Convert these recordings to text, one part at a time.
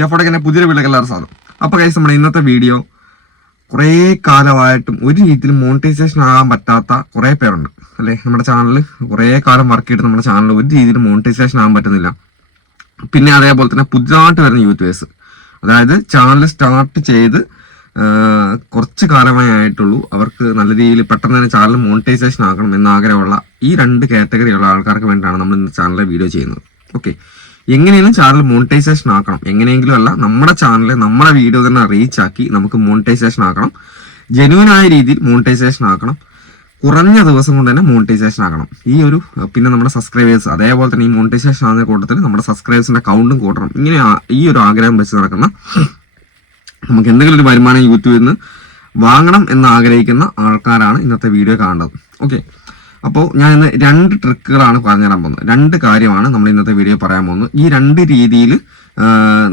ജഫോടൊക്കെ പുതിയൊരു വീട്ടിലേക്ക് എല്ലാവരും സാധനം. അപ്പോൾ ഗൈസ്, നമ്മുടെ ഇന്നത്തെ വീഡിയോ കുറേ കാലമായിട്ടും ഒരു രീതിയിൽ മോണിറ്റൈസേഷൻ ആകാൻ പറ്റാത്ത കുറേ പേരുണ്ട് അല്ലേ. നമ്മുടെ ചാനൽ കുറേ കാലം വർക്ക് ചെയ്തിട്ട് നമ്മുടെ ചാനൽ ഒരു രീതിയിൽ മോണിറ്റൈസേഷൻ ആകാൻ പറ്റുന്നില്ല. പിന്നെ അതേപോലെ തന്നെ പുതുതായിട്ട് വരുന്ന യൂട്യൂബേഴ്സ്, അതായത് ചാനൽ സ്റ്റാർട്ട് ചെയ്ത് കുറച്ച് കാലമേ ആയിട്ടുള്ളൂ, അവർക്ക് നല്ല രീതിയിൽ പെട്ടെന്ന് തന്നെ ചാനൽ മോണിറ്റൈസേഷൻ ആക്കണം എന്നാഗ്രഹമുള്ള ഈ രണ്ട് കാറ്റഗറിയുള്ള ആൾക്കാർക്ക് വേണ്ടിയിട്ടാണ് നമ്മൾ ഇന്ന് ചാനലിൽ വീഡിയോ ചെയ്യുന്നത്. ഓക്കെ, എങ്ങനെയാണ് ചാനൽ മോണിറ്റൈസേഷൻ ആക്കണം, എങ്ങനെയെങ്കിലും അല്ല, നമ്മുടെ ചാനലിൽ നമ്മുടെ വീഡിയോ തന്നെ റീച്ച് ആക്കി നമുക്ക് മോണിറ്റൈസേഷൻ ആക്കണം, ജെന്യുവനായ രീതിയിൽ മോണിറ്റൈസേഷൻ ആക്കണം, കുറഞ്ഞ ദിവസം കൊണ്ട് തന്നെ മോണിറ്റൈസേഷൻ ആക്കണം. ഈ ഒരു പിന്നെ നമ്മുടെ സബ്സ്ക്രൈബേഴ്സ്, അതേപോലെ തന്നെ ഈ മോണിറ്റൈസേഷൻ ആകുന്ന കൂട്ടത്തിൽ നമ്മുടെ സബ്സ്ക്രൈബേഴ്സിന്റെ കൗണ്ടും കൂട്ടണം. ഇങ്ങനെ ഈ ഒരു ആഗ്രഹം വെച്ച് നടക്കുന്ന, നമുക്ക് എന്തെങ്കിലും ഒരു വരുമാനം യൂട്യൂബിൽ നിന്ന് വാങ്ങണം എന്ന് ആഗ്രഹിക്കുന്ന ആൾക്കാരാണ് ഇന്നത്തെ വീഡിയോ കാണേണ്ടത്. ഓക്കെ, അപ്പോൾ ഞാൻ ഇന്ന് രണ്ട് ട്രിക്കുകളാണ് പറഞ്ഞുതരാൻ പോകുന്നത്. രണ്ട് കാര്യമാണ് നമ്മൾ ഇന്നത്തെ വീഡിയോ പറയാൻ പോകുന്നത്. ഈ രണ്ട് രീതിയിൽ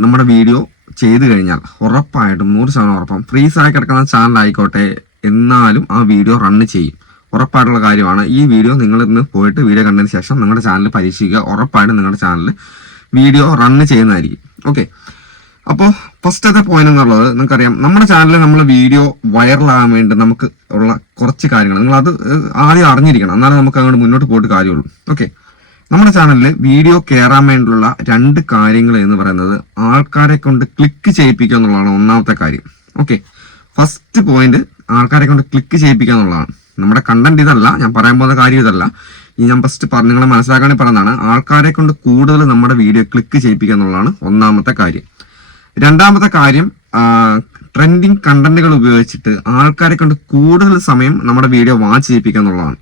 നമ്മുടെ വീഡിയോ ചെയ്തു കഴിഞ്ഞാൽ ഉറപ്പായിട്ടും 100% ഉറപ്പാണ്, ഫ്രീസായി കിടക്കുന്ന ചാനലായിക്കോട്ടെ എന്നാലും ആ വീഡിയോ റണ്ണ് ചെയ്യും. ഉറപ്പായിട്ടുള്ള കാര്യമാണ്. ഈ വീഡിയോ നിങ്ങൾ ഇന്ന് പോയിട്ട് വീഡിയോ കണ്ടതിന് ശേഷം നിങ്ങളുടെ ചാനൽ പരീക്ഷിക്കുക. ഉറപ്പായിട്ടും നിങ്ങളുടെ ചാനലിൽ വീഡിയോ റണ്ണ് ചെയ്യുന്നതായിരിക്കും. ഓക്കെ, അപ്പോൾ ഫസ്റ്റത്തെ പോയിന്റ് എന്നുള്ളത്, നിങ്ങൾക്കറിയാം നമ്മുടെ ചാനലിൽ നമ്മൾ വീഡിയോ വൈറലാകാൻ വേണ്ടി നമുക്ക് ഉള്ള കുറച്ച് കാര്യങ്ങൾ നിങ്ങളത് ആദ്യം അറിഞ്ഞിരിക്കണം, എന്നാലും നമുക്ക് അങ്ങോട്ട് മുന്നോട്ട് പോയിട്ട് കാര്യമുള്ളൂ. ഓക്കെ, നമ്മുടെ ചാനലിൽ വീഡിയോ കയറാൻ വേണ്ടിയുള്ള രണ്ട് കാര്യങ്ങൾ എന്ന് പറയുന്നത് ആൾക്കാരെ കൊണ്ട് ക്ലിക്ക് ചെയ്യിപ്പിക്കുക എന്നുള്ളതാണ് ഒന്നാമത്തെ കാര്യം. ഓക്കെ, ഫസ്റ്റ് പോയിന്റ് ആൾക്കാരെ കൊണ്ട് ക്ലിക്ക് ചെയ്യിപ്പിക്കുക എന്നുള്ളതാണ്. നമ്മുടെ കണ്ടന്റ് ഇതല്ല, ഞാൻ പറയാൻ പോകുന്ന കാര്യം ഇതല്ല. ഈ ഞാൻ ഫസ്റ്റ് നിങ്ങളെ മനസ്സിലാക്കാൻ വേണ്ടി പറഞ്ഞതാണ്, ആൾക്കാരെ കൊണ്ട് കൂടുതൽ നമ്മുടെ വീഡിയോ ക്ലിക്ക് ചെയ്യിപ്പിക്കുക എന്നുള്ളതാണ് ഒന്നാമത്തെ കാര്യം. രണ്ടാമത്തെ കാര്യം, ട്രെൻഡിങ് കണ്ടന്റുകൾ ഉപയോഗിച്ചിട്ട് ആൾക്കാരെ കൊണ്ട് കൂടുതൽ സമയം നമ്മുടെ വീഡിയോ വാച്ച് ചെയ്യിപ്പിക്കുക എന്നുള്ളതാണ്.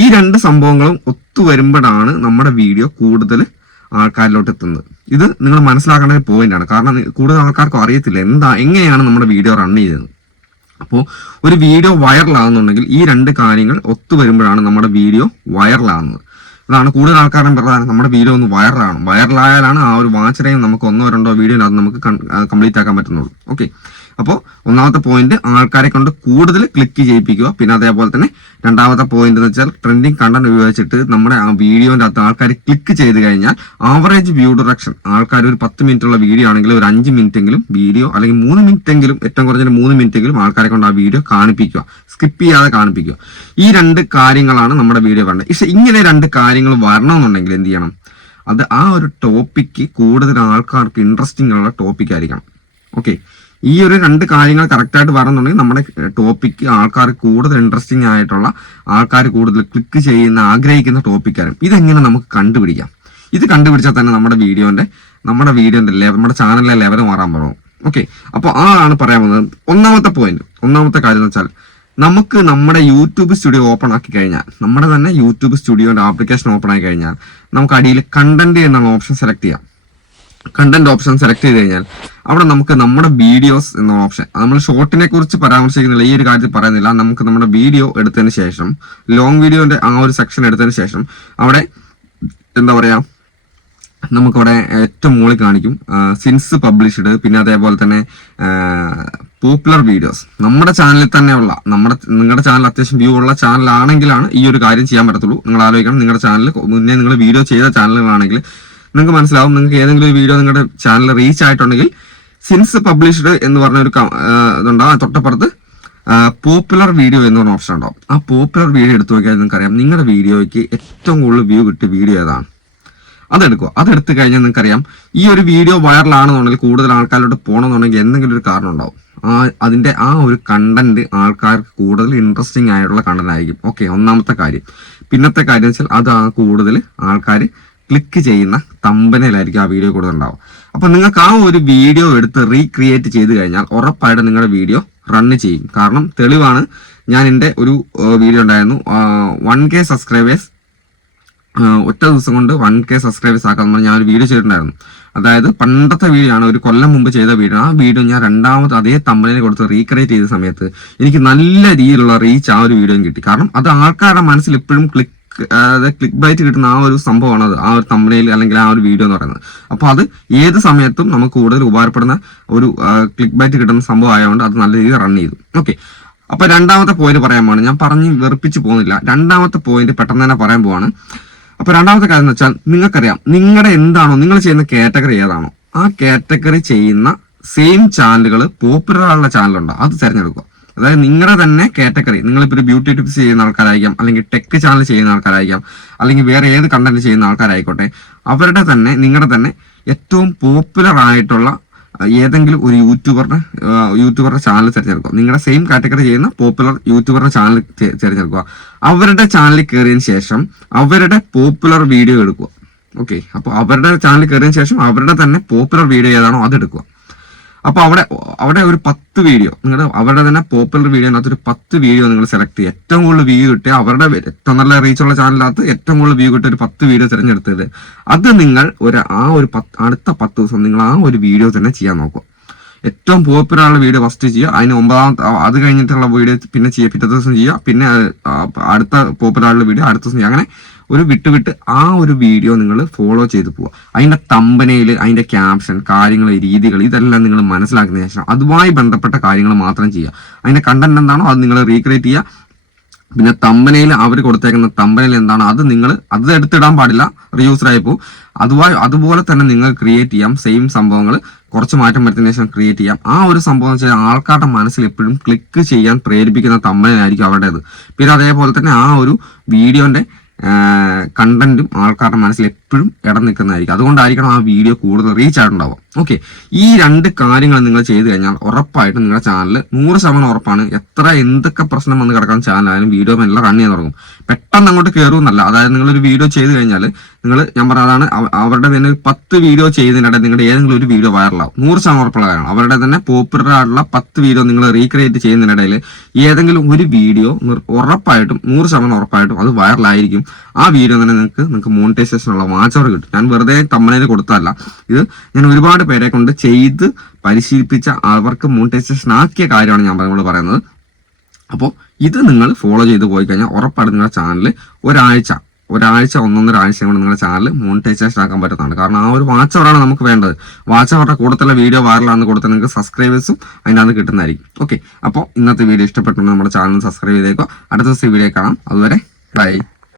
ഈ രണ്ട് സംഭവങ്ങളും ഒത്തുവരുമ്പോഴാണ് നമ്മുടെ വീഡിയോ കൂടുതൽ ആൾക്കാരിലോട്ട് എത്തുന്നത്. ഇത് നിങ്ങൾ മനസ്സിലാക്കേണ്ട ഒരു പോയിന്റാണ്. കാരണം കൂടുതൽ ആൾക്കാർക്കും അറിയത്തില്ല എങ്ങനെയാണ് നമ്മുടെ വീഡിയോ റൺ ചെയ്യുന്നത്. അപ്പോൾ ഒരു വീഡിയോ വൈറലാകുന്നുണ്ടെങ്കിൽ ഈ രണ്ട് കാര്യങ്ങൾ ഒത്തുവരുമ്പോഴാണ് നമ്മുടെ വീഡിയോ വൈറലാകുന്നത്. അതാണ് കൂടുതൽ ആൾക്കാരും പറഞ്ഞത്, നമ്മുടെ വീഡിയോ ഒന്ന് വൈറലായാലാണ് ആ ഒരു വാച്ച് ടൈം നമുക്ക് 1-2 വീഡിയോയിനകത്ത് നമുക്ക് കംപ്ലീറ്റ് ആക്കാൻ പറ്റുന്നുള്ളൂ. ഓക്കെ, അപ്പോൾ ഒന്നാമത്തെ പോയിന്റ് ആൾക്കാരെ കൊണ്ട് കൂടുതൽ ക്ലിക്ക് ചെയ്യിപ്പിക്കുക. പിന്നെ അതേപോലെ തന്നെ രണ്ടാമത്തെ പോയിന്റ് എന്ന് വെച്ചാൽ ട്രെൻഡിങ് കണ്ടന്റ് ഉപയോഗിച്ചിട്ട് നമ്മുടെ ആ വീഡിയോന്റെ അകത്ത് ആൾക്കാർ ക്ലിക്ക് ചെയ്ത് കഴിഞ്ഞാൽ ആവറേജ് വ്യൂ ഡയറക്ഷൻ, ആൾക്കാർ ഒരു 10 മിനിറ്റുള്ള വീഡിയോ ആണെങ്കിൽ ഒരു 5 മിനിറ്റെങ്കിലും വീഡിയോ, അല്ലെങ്കിൽ 3 മിനിറ്റെങ്കിലും, ഏറ്റവും കുറഞ്ഞ 3 മിനിറ്റെങ്കിലും ആൾക്കാരെ കൊണ്ട് ആ വീഡിയോ കാണിപ്പിക്കുക, സ്കിപ്പ് ചെയ്യാതെ കാണിപ്പിക്കുക. ഈ രണ്ട് കാര്യങ്ങളാണ് നമ്മുടെ വീഡിയോ വേണ്ടത്. പക്ഷെ ഇങ്ങനെ രണ്ട് കാര്യങ്ങൾ വരണമെന്നുണ്ടെങ്കിൽ എന്ത് ചെയ്യണം, അത് ആ ഒരു ടോപ്പിക്ക് കൂടുതൽ ആൾക്കാർക്ക് ഇൻട്രസ്റ്റിംഗ് ഉള്ള ടോപ്പിക് ആയിരിക്കണം. ഓക്കെ, ഈ ഒരു രണ്ട് കാര്യങ്ങൾ കറക്റ്റായിട്ട് വരണമെന്നുണ്ടെങ്കിൽ നമ്മുടെ ടോപ്പിക്ക് ആൾക്കാർ കൂടുതൽ ഇൻട്രസ്റ്റിംഗ് ആയിട്ടുള്ള, ആൾക്കാർ കൂടുതൽ ക്ലിക്ക് ചെയ്യുന്ന ആഗ്രഹിക്കുന്ന ടോപ്പിക്കാരും. ഇതെങ്ങനെ നമുക്ക് കണ്ടുപിടിക്കാം? ഇത് കണ്ടുപിടിച്ചാൽ തന്നെ നമ്മുടെ വീഡിയോന്റെ നമ്മുടെ ചാനലിലെ ലെവൽ മാറാൻ പോകും. ഓക്കെ, അപ്പോൾ ആണ് പറയാൻ പോകുന്നത്. ഒന്നാമത്തെ കാര്യം എന്ന് വെച്ചാൽ, നമുക്ക് നമ്മുടെ യൂട്യൂബ് സ്റ്റുഡിയോ ഓപ്പൺ ആക്കി കഴിഞ്ഞാൽ, നമ്മുടെ തന്നെ യൂട്യൂബ് സ്റ്റുഡിയോന്റെ ആപ്ലിക്കേഷൻ ഓപ്പൺ ആക്കി കഴിഞ്ഞാൽ നമുക്ക് അടിയിൽ കണ്ടന്റ് എന്ന ഓപ്ഷൻ സെലക്ട് ചെയ്യാം. കണ്ടന്റ് ഓപ്ഷൻ സെലക്ട് ചെയ്ത് കഴിഞ്ഞാൽ അവിടെ നമുക്ക് നമ്മുടെ വീഡിയോസ് എന്ന ഓപ്ഷൻ, നമ്മൾ ഷോർട്ടിനെ കുറിച്ച് പരാമർശിക്കുന്നില്ല, ഈ ഒരു കാര്യത്തിൽ പറയുന്നില്ല. നമുക്ക് നമ്മുടെ വീഡിയോ എടുത്തതിന് ശേഷം, ലോങ് വീഡിയോന്റെ ആ ഒരു സെക്ഷൻ എടുത്തതിന് ശേഷം അവിടെ എന്താ പറയാ, നമുക്കവിടെ ഏറ്റവും മുകളിൽ കാണിക്കും സിൻസ് പബ്ലിഷ്ഡ്, പിന്നെ അതേപോലെ തന്നെ പോപ്പുലർ വീഡിയോസ്. നമ്മുടെ ചാനലിൽ തന്നെയുള്ള, നിങ്ങളുടെ ചാനൽ അത്യാവശ്യം വ്യൂ ഉള്ള ചാനലാണെങ്കിലാണ് ഈ ഒരു കാര്യം ചെയ്യാൻ പറ്റത്തുള്ളൂ. നിങ്ങൾ ആലോചിക്കണം, നിങ്ങളുടെ ചാനൽ മുന്നേ നിങ്ങൾ വീഡിയോ ചെയ്ത ചാനലുകളാണെങ്കിൽ നിങ്ങൾക്ക് മനസ്സിലാവും, നിങ്ങൾക്ക് ഏതെങ്കിലും ഒരു വീഡിയോ നിങ്ങളുടെ ചാനൽ റീച്ച് ആയിട്ടുണ്ടെങ്കിൽ സിൻസ് പബ്ലിഷ്ഡ് എന്ന് പറഞ്ഞ ഒരു ഇതുണ്ടാവും. തൊട്ടപ്പുറത്ത് പോപ്പുലർ വീഡിയോ എന്ന് പറഞ്ഞ ഓപ്ഷൻ ഉണ്ടാവും. ആ പോപ്പുലർ വീഡിയോ എടുത്തു നോക്കിയാൽ നിങ്ങൾക്കറിയാം നിങ്ങളുടെ വീഡിയോയ്ക്ക് ഏറ്റവും കൂടുതൽ വ്യൂ കിട്ടിയ വീഡിയോ ഏതാണ്. അതെടുക്കുക. അതെടുത്തു കഴിഞ്ഞാൽ നിങ്ങൾക്കറിയാം ഈ ഒരു വീഡിയോ വൈറലാണെന്നുണ്ടെങ്കിൽ, കൂടുതൽ ആൾക്കാരിലോട്ട് പോകണമെന്നുണ്ടെങ്കിൽ എന്തെങ്കിലും ഒരു കാരണം ഉണ്ടാവും. അതിന്റെ ആ ഒരു കണ്ടന്റ് ആൾക്കാർക്ക് കൂടുതൽ ഇൻട്രസ്റ്റിംഗ് ആയിട്ടുള്ള കണ്ടന്റ് ആയിരിക്കും. ഓക്കെ, ഒന്നാമത്തെ കാര്യം. പിന്നത്തെ കാര്യം വെച്ചാൽ അത് കൂടുതൽ ആൾക്കാർ ക്ലിക്ക് ചെയ്യുന്ന തമ്പനയിലായിരിക്കും ആ വീഡിയോ കൂടുതൽ ഉണ്ടാവും. അപ്പൊ നിങ്ങൾക്ക് ആ ഒരു വീഡിയോ എടുത്ത് റീക്രിയേറ്റ് ചെയ്ത് കഴിഞ്ഞാൽ ഉറപ്പായിട്ട് നിങ്ങളുടെ വീഡിയോ റണ്ണ് ചെയ്യും. കാരണം തെളിവാണ്, ഞാൻ എൻ്റെ ഒരു വീഡിയോ ഉണ്ടായിരുന്നു, 1K സബ്സ്ക്രൈബേഴ്സ് ഒറ്റ ദിവസം കൊണ്ട് 1K സബ്സ്ക്രൈബേഴ്സ് ആക്കാൻ ഞാൻ ഒരു വീഡിയോ ചെയ്തിട്ടുണ്ടായിരുന്നു. അതായത് പണ്ടത്തെ വീഡിയോ ആണ്, ഒരു കൊല്ലം മുമ്പ് ചെയ്ത വീഡിയോ. ആ വീഡിയോ ഞാൻ രണ്ടാമത് അതേ തമ്പനയിൽ കൊടുത്ത് റീക്രിയേറ്റ് ചെയ്ത സമയത്ത് എനിക്ക് നല്ല രീതിയിലുള്ള റീച്ച് ആ ഒരു വീഡിയോയും കിട്ടി. കാരണം അത് ആൾക്കാരുടെ മനസ്സിൽ എപ്പോഴും ക്ലിക്ക് ബൈറ്റ് കിട്ടുന്ന ആ ഒരു സംഭവമാണ് അത്, ആ ഒരു തമ്പനയിൽ അല്ലെങ്കിൽ ആ ഒരു വീഡിയോ എന്ന് പറയുന്നത്. അപ്പൊ അത് ഏത് സമയത്തും നമുക്ക് കൂടുതൽ ഉപകാരപ്പെടുന്ന ഒരു ക്ലിക്ക് ബൈറ്റ് കിട്ടുന്ന സംഭവം ആയതുകൊണ്ട് അത് നല്ല രീതിയിൽ റൺ ചെയ്തു. ഓക്കെ, അപ്പൊ രണ്ടാമത്തെ പോയിന്റ് പറയാൻ പോവാണ്. ഞാൻ പറഞ്ഞ് വെറുപ്പിച്ച് പോകുന്നില്ല, രണ്ടാമത്തെ പോയിന്റ് പെട്ടെന്ന് തന്നെ പറയാൻ പോവാണ്. അപ്പൊ രണ്ടാമത്തെ കാര്യം എന്ന് വെച്ചാൽ, നിങ്ങൾക്കറിയാം നിങ്ങളുടെ എന്താണോ നിങ്ങൾ ചെയ്യുന്ന കാറ്റഗറി ഏതാണോ ആ കാറ്റഗറി ചെയ്യുന്ന സെയിം ചാനലുകൾ പോപ്പുലർ ആയുള്ള ചാനലുണ്ടോ അത് തിരഞ്ഞെടുക്കുക. അതായത് നിങ്ങളുടെ തന്നെ കാറ്റഗറി, നിങ്ങളിപ്പോൾ ഒരു ബ്യൂട്ടി ടിപ്സ് ചെയ്യുന്ന ആൾക്കാരായിരിക്കാം, അല്ലെങ്കിൽ ടെക് ചാനൽ ചെയ്യുന്ന ആൾക്കാരായിരിക്കാം, അല്ലെങ്കിൽ വേറെ ഏത് കണ്ടന്റ് ചെയ്യുന്ന ആൾക്കാരായിക്കോട്ടെ, അവരുടെ തന്നെ നിങ്ങളുടെ തന്നെ ഏറ്റവും പോപ്പുലർ ആയിട്ടുള്ള ഏതെങ്കിലും ഒരു യൂട്യൂബറുടെ ചാനൽ തിരഞ്ഞെടുക്കുക. നിങ്ങളുടെ സെയിം കാറ്റഗറി ചെയ്യുന്ന പോപ്പുലർ യൂട്യൂബറുടെ ചാനൽ തിരഞ്ഞെടുക്കുക. അവരുടെ ചാനലിൽ കയറിയതിന് ശേഷം അവരുടെ പോപ്പുലർ വീഡിയോ എടുക്കുക. ഓക്കെ, അപ്പോൾ അവരുടെ ചാനൽ കയറിയതിന് ശേഷം അവരുടെ തന്നെ പോപ്പുലർ വീഡിയോ ഏതാണോ അതെടുക്കുക. അപ്പോൾ അവിടെ ഒരു 10 വീഡിയോ അവരുടെ തന്നെ പോപ്പുലർ വീഡിയോനകത്ത് ഒരു 10 വീഡിയോ നിങ്ങൾ സെലക്ട് ചെയ്യുക. ഏറ്റവും കൂടുതൽ വ്യൂ കിട്ടിയ അവരുടെ ഏറ്റവും നല്ല റീച്ചുള്ള ചാനലിനകത്ത് ഏറ്റവും കൂടുതൽ വ്യൂ കിട്ടിയ ഒരു 10 വീഡിയോ തിരഞ്ഞെടുത്തത് അത് നിങ്ങൾ അടുത്ത 10 ദിവസം നിങ്ങൾ ആ ഒരു വീഡിയോ തന്നെ ചെയ്യാൻ നോക്കുക. ഏറ്റവും പോപ്പുലർ ആയുള്ള വീഡിയോ ഫസ്റ്റ് ചെയ്യുക, അതിന് 9ാമത്തെ അത് കഴിഞ്ഞിട്ടുള്ള വീഡിയോ പിന്നെ ചെയ്യുക, പിറ്റേ ദിവസം ചെയ്യുക, പിന്നെ അടുത്ത പോപ്പുലർ ആയുള്ള വീഡിയോ അടുത്ത ദിവസം ചെയ്യുക. അങ്ങനെ ഒരു വിട്ട് ആ ഒരു വീഡിയോ നിങ്ങൾ ഫോളോ ചെയ്ത് പോവുക. അതിന്റെ തമ്പനയിൽ, അതിന്റെ ക്യാപ്ഷൻ, കാര്യങ്ങൾ, രീതികൾ ഇതെല്ലാം നിങ്ങൾ മനസ്സിലാക്കിയതിനു ശേഷം അതുമായി ബന്ധപ്പെട്ട കാര്യങ്ങൾ മാത്രം ചെയ്യുക. അതിന്റെ കണ്ടന്റ് എന്താണോ അത് നിങ്ങൾ റീക്രിയേറ്റ് ചെയ്യുക. പിന്നെ തമ്പനയിൽ അവർ കൊടുത്തേക്കുന്ന തമ്പനയിൽ എന്താണോ അത് എടുത്തിടാൻ പാടില്ല, റീയൂസ്ഡ് ആയി പോകും. അതുപോലെ തന്നെ നിങ്ങൾ ക്രിയേറ്റ് ചെയ്യാം. സെയിം സംഭവങ്ങൾ കുറച്ച് മാറ്റം വരുത്തിയതിനു ശേഷം ക്രിയേറ്റ് ചെയ്യാം. ആ ഒരു സംഭവം വെച്ചാൽ ആൾക്കാരുടെ മനസ്സിൽ എപ്പോഴും ക്ലിക്ക് ചെയ്യാൻ പ്രേരിപ്പിക്കുന്ന തമ്പനയിലായിരിക്കും അവരുടേത്. പിന്നെ അതേപോലെ തന്നെ ആ ഒരു വീഡിയോന്റെ കണ്ടന്റും ആൾക്കാരുടെ മനസ്സിൽ എപ്പോഴും ഇടം നിൽക്കുന്നതായിരിക്കും. അതുകൊണ്ടായിരിക്കണം ആ വീഡിയോ കൂടുതൽ റീച്ച് ആയിട്ടുണ്ടാവും. ഓക്കെ, ഈ 2 കാര്യങ്ങൾ നിങ്ങൾ ചെയ്തു കഴിഞ്ഞാൽ ഉറപ്പായിട്ടും നിങ്ങളുടെ ചാനൽ 100% ഉറപ്പാണ്. എന്തൊക്കെ പ്രശ്നം വന്ന് കിടക്കുന്ന ചാനലായാലും വീഡിയോ എല്ലാം റൺ ചെയ്യാൻ തുടങ്ങും. പെട്ടെന്ന് അങ്ങോട്ട് കയറുമെന്നല്ല. അതായത് നിങ്ങളൊരു വീഡിയോ ചെയ്ത് കഴിഞ്ഞാൽ ഞാൻ പറഞ്ഞതാണ്, അവരുടെ തന്നെ 10 വീഡിയോ ചെയ്തതിനിടെ നിങ്ങളുടെ ഏതെങ്കിലും ഒരു വീഡിയോ വൈറലാവും. 100% ഉറപ്പുള്ള കാര്യമാണ്. അവരുടെ തന്നെ പോപ്പുലർ ആയിട്ടുള്ള 10 വീഡിയോ നിങ്ങൾ റീക്രിയേറ്റ് ചെയ്യുന്നതിനിടയിൽ ഏതെങ്കിലും ഒരു വീഡിയോ ഉറപ്പായിട്ടും 100% ഉറപ്പായിട്ടും അത് വൈറലായിരിക്കും. ആ വീഡിയോ തന്നെ നിങ്ങൾക്ക് മോണിറ്റൈസേഷനുള്ള വാച്ച് അവർ കിട്ടും. ഞാൻ വെറുതെ തമ്പനയിൽ കൊടുത്തതല്ല, ഇത് ഞാൻ ഒരുപാട് പേരെ കൊണ്ട് ചെയ്ത് പരിശീലിപ്പിച്ച അവർക്ക് മോണിറ്റൈസേഷൻ ആക്കിയ കാര്യമാണ് ഞാൻ നിങ്ങളോട് പറയുന്നത്. അപ്പോൾ ഇത് നിങ്ങൾ ഫോളോ ചെയ്ത് പോയി കഴിഞ്ഞാൽ ഉറപ്പായിട്ടും നിങ്ങളുടെ ചാനൽ ഒരാഴ്ച 1.5 ആഴ്ച കൊണ്ട് നിങ്ങളുടെ ചാനൽ മോണിറ്റൈസേഷൻ ആക്കാൻ പറ്റുന്നതാണ്. കാരണം ആ ഒരു വാച്ച് അവറാണ് നമുക്ക് വേണ്ടത്. വാച്ച് അവറുടെ കൂടത്തുള്ള വീഡിയോ വൈറലാണെന്ന് കൊടുത്താൽ നിങ്ങൾക്ക് സബ്സ്ക്രൈബേഴ്സും അതിനകത്ത് കിട്ടുന്നതായിരിക്കും. ഓക്കെ, അപ്പോൾ ഇന്നത്തെ വീഡിയോ ഇഷ്ടപ്പെട്ടുണ്ടെങ്കിൽ നമ്മുടെ ചാനൽ സബ്സ്ക്രൈബ് ചെയ്തേക്കുക. അടുത്ത ദിവസം വീഡിയോ കാണാം. അതുവരെ ബൈ.